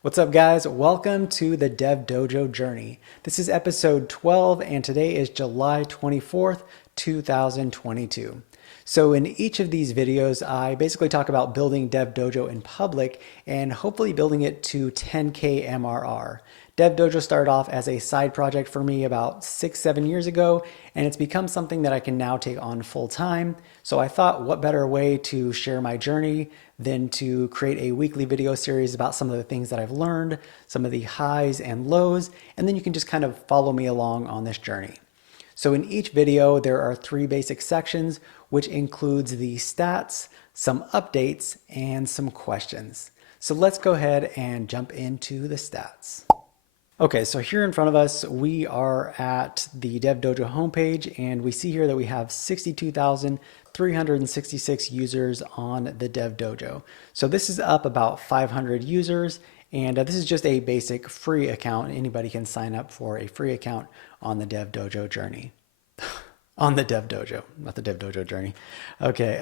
What's up, guys? Welcome to the Dev Dojo journey. This is episode 12, and today is July 24th, 2022. So in each of these videos, I basically talk about building Dev Dojo in public and hopefully building it to 10K MRR. Dev Dojo started off as a side project for me about 6-7 years ago, and it's become something that I can now take on full time. So I thought, what better way to share my journey than to create a weekly video series about some of the things that I've learned, some of the highs and lows, and then you can just kind of follow me along on this journey. So in each video, there are 3 basic sections, which includes the stats, some updates, and some questions. So let's go ahead and jump into the stats. Okay, so here in front of us, we are at the Dev Dojo homepage, and we see here that we have 62,366 users on the Dev Dojo. So this is up about 500 users, and this is just a basic free account. Anybody can sign up for a free account on the Dev Dojo journey. On the Dev Dojo, not the Dev Dojo journey. Okay,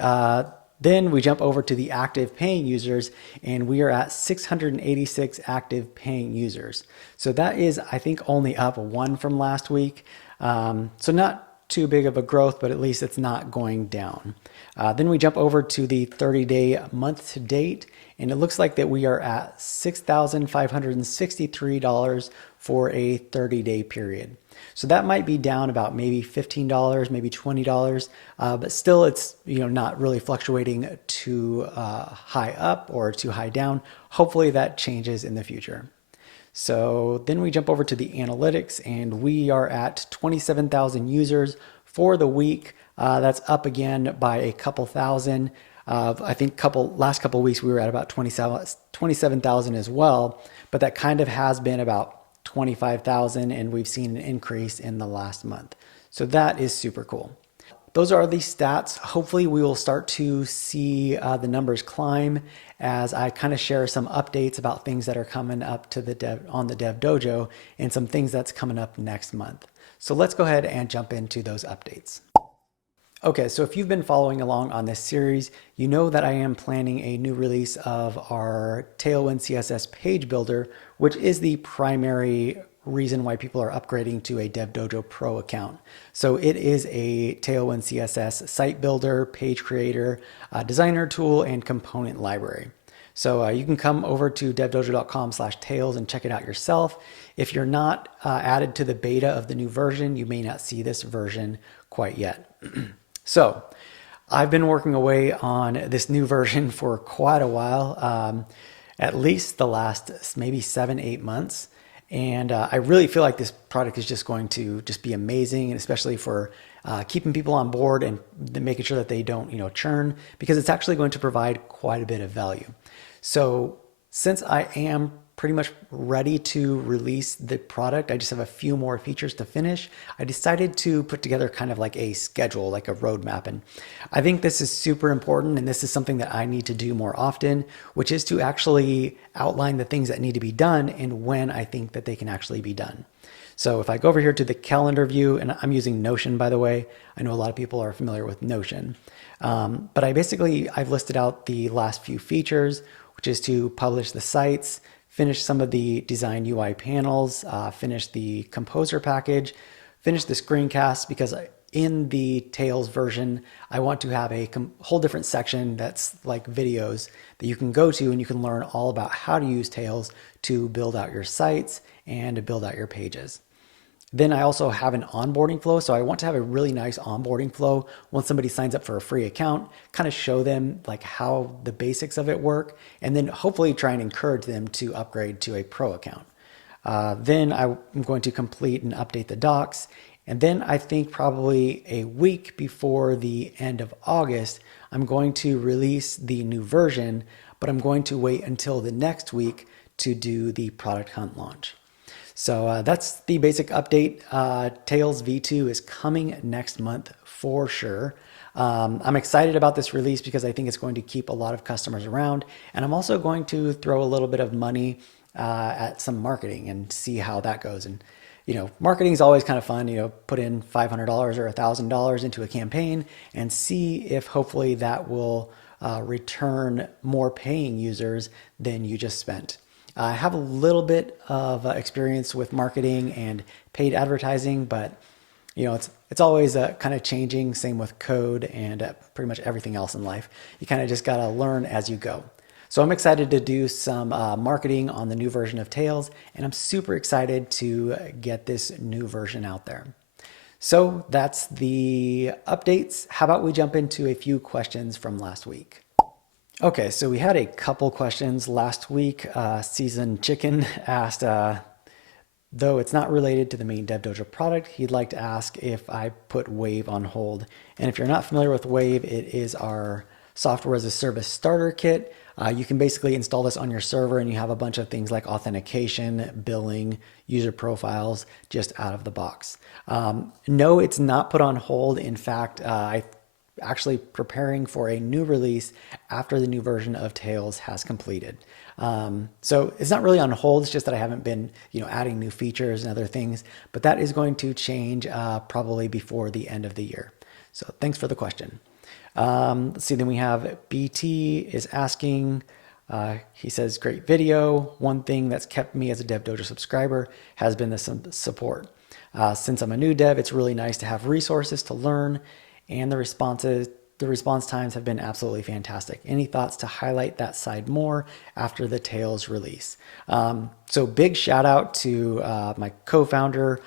then we jump over to the active paying users, and we are at 686 active paying users. So that is, I think, only up 1 from last week. So not too big of a growth, but at least it's not going down. Then we jump over to the 30-day month to date, and it looks like that we are at $6,563 for a 30-day period. So that might be down about maybe $15, maybe $20, but still it's not really fluctuating too high up or too high down. Hopefully that changes in the future. So then we jump over to the analytics, and we are at 27,000 users for the week. That's up again by a couple thousand. I think last couple weeks we were at about 27,000 as well, but that kind of has been about 25,000, and we've seen an increase in the last month. So that is super cool. Those are the stats. Hopefully we will start to see the numbers climb as I kind of share some updates about things that are coming up to on the Dev Dojo and some things that's coming up next month. So let's go ahead and jump into those updates. Okay, so if you've been following along on this series, you know that I am planning a new release of our Tailwind CSS page builder, which is the primary reason why people are upgrading to a Dev Dojo Pro account. So it is a Tailwind CSS site builder, page creator, designer tool, and component library. So you can come over to devdojo.com/tails and check it out yourself. If you're not added to the beta of the new version, you may not see this version quite yet. So I've been working away on this new version for quite a while, at least the last maybe 7-8 months. And I really feel like this product is just going to just be amazing, and especially for keeping people on board and making sure that they don't churn, because it's actually going to provide quite a bit of value. So since I am pretty much ready to release the product, I just have a few more features to finish. I decided to put together kind of like a schedule, like a roadmap. And I think this is super important, and this is something that I need to do more often, which is to actually outline the things that need to be done and when I think that they can actually be done. So if I go over here to the calendar view, and I'm using Notion, by the way, I know a lot of people are familiar with Notion, but I've listed out the last few features, which is to publish the sites, finish some of the design UI panels, finish the composer package, finish the screencast, because in the Tails version, I want to have a whole different section that's like videos that you can go to, and you can learn all about how to use Tails to build out your sites and to build out your pages. Then I also have an onboarding flow. So I want to have a really nice onboarding flow once somebody signs up for a free account, kind of show them like how the basics of it work, and then hopefully try and encourage them to upgrade to a pro account. Then I'm going to complete and update the docs. And then I think probably a week before the end of August, I'm going to release the new version, but I'm going to wait until the next week to do the product hunt launch. So that's the basic update. Tails V2 is coming next month for sure. I'm excited about this release because I think it's going to keep a lot of customers around. And I'm also going to throw a little bit of money at some marketing and see how that goes. And marketing is always kind of fun. Put in $500 or $1,000 into a campaign and see if hopefully that will return more paying users than you just spent. I have a little bit of experience with marketing and paid advertising, but it's always kind of changing. Same with code and pretty much everything else in life. You kind of just got to learn as you go. So I'm excited to do some marketing on the new version of Tails, and I'm super excited to get this new version out there. So that's the updates. How about we jump into a few questions from last week? Okay, so we had a couple questions last week. Seasoned Chicken asked, though it's not related to the main DevDojo product, he'd like to ask if I put Wave on hold. And if you're not familiar with Wave, it is our software as a service starter kit. You can basically install this on your server and you have a bunch of things like authentication, billing, user profiles just out of the box. No, it's not put on hold. In fact, I actually preparing for a new release after the new version of Tails has completed. So it's not really on hold. It's just that I haven't been, adding new features and other things, but that is going to change probably before the end of the year. So thanks for the question. Let's see, then we have BT is asking, he says, great video. One thing that's kept me as a DevDojo subscriber has been the support. Since I'm a new dev, it's really nice to have resources to learn, and the response times have been absolutely fantastic. Any thoughts to highlight that side more after the Tails release? So big shout out to my co-founder,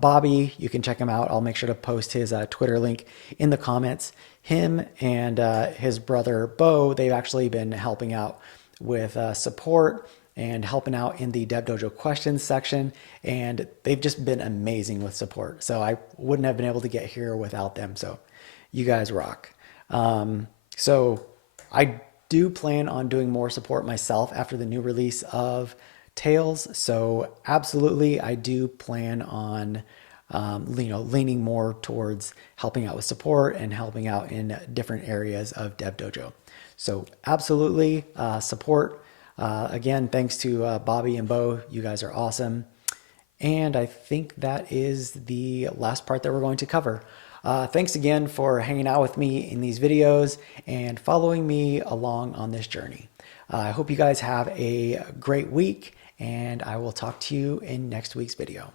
Bobby. You can check him out. I'll make sure to post his Twitter link in the comments. Him and his brother, Bo, they've actually been helping out with support and helping out in the DevDojo questions section. And they've just been amazing with support. So I wouldn't have been able to get here without them. So you guys rock. So I do plan on doing more support myself after the new release of Tails. So absolutely, I do plan on, leaning more towards helping out with support and helping out in different areas of DevDojo. So absolutely, support. Again, thanks to Bobby and Bo. You guys are awesome. And I think that is the last part that we're going to cover. Thanks again for hanging out with me in these videos and following me along on this journey. I hope you guys have a great week, and I will talk to you in next week's video.